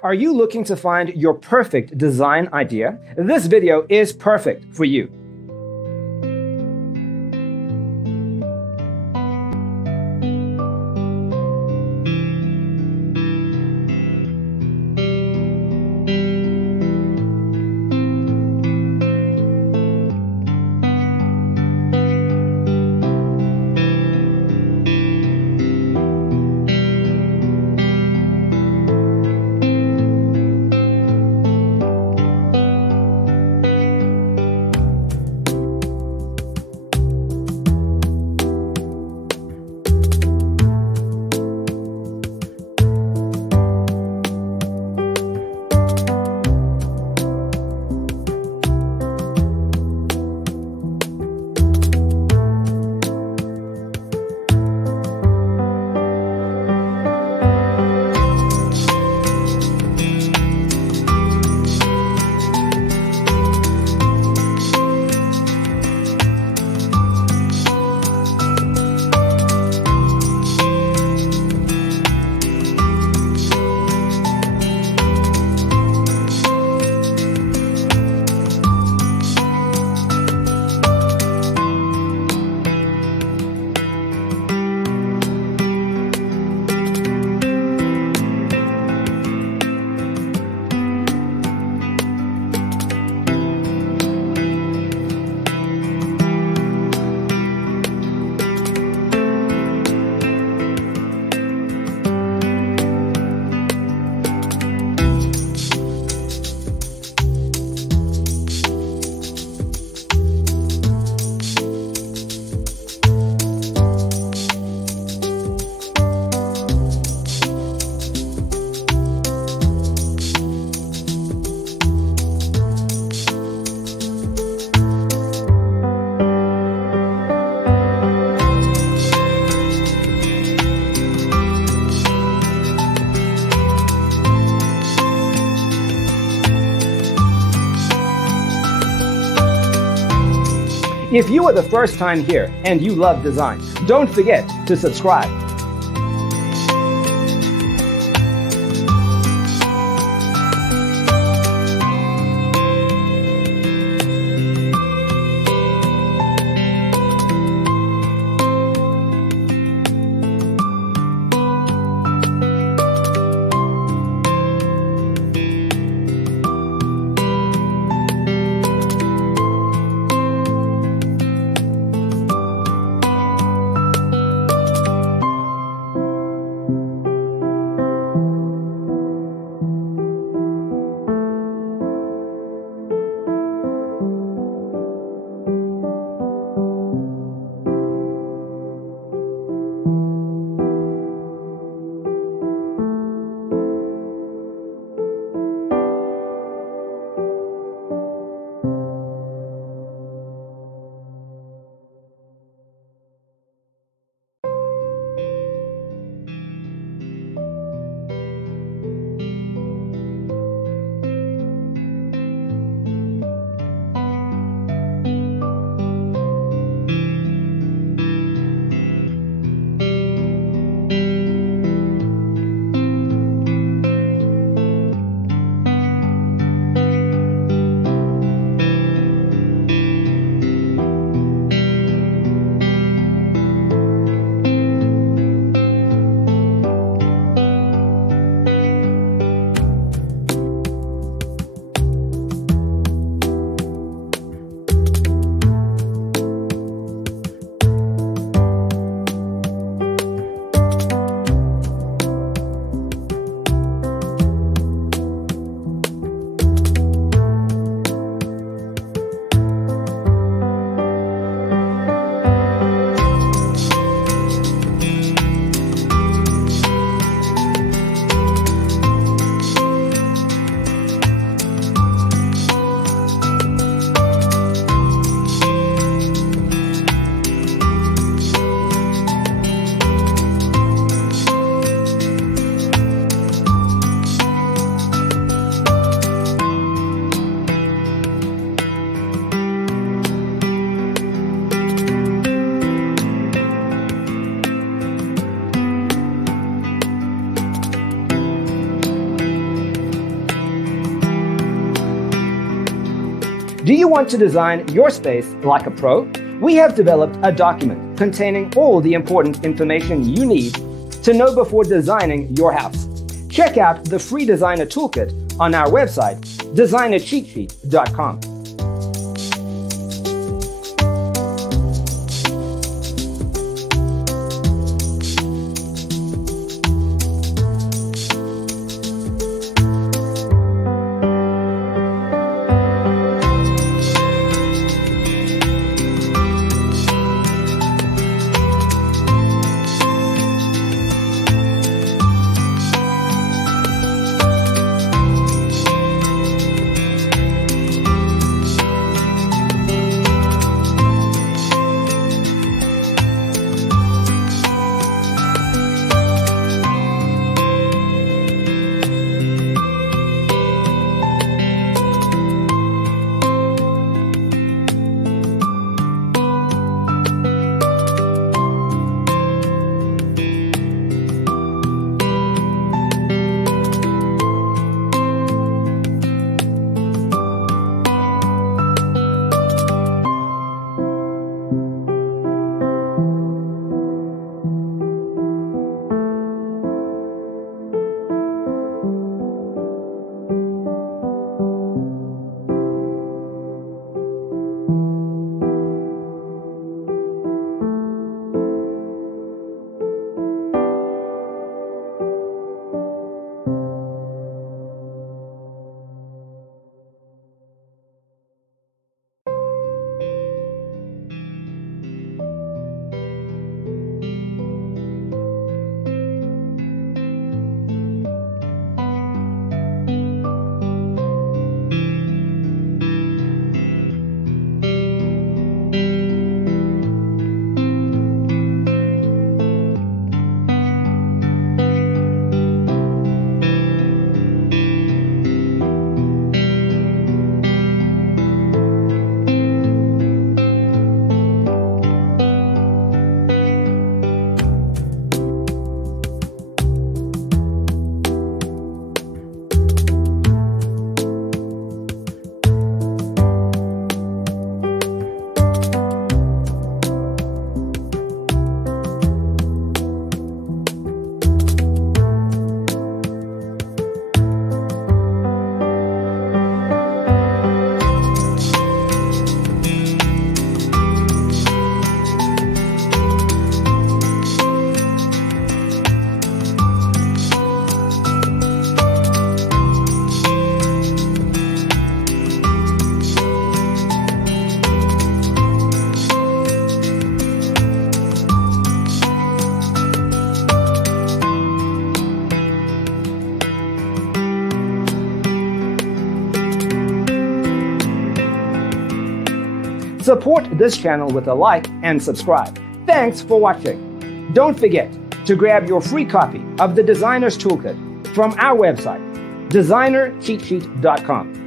Are you looking to find your perfect design idea? This video is perfect for you. If you are the first time here and you love design, don't forget to subscribe. Do you want to design your space like a pro? We have developed a document containing all the important information you need to know before designing your house. Check out the free designer toolkit on our website, designercheatsheet.com. Support this channel with a like and subscribe. Thanks for watching. Don't forget to grab your free copy of the Designer's Toolkit from our website, designercheatsheet.com.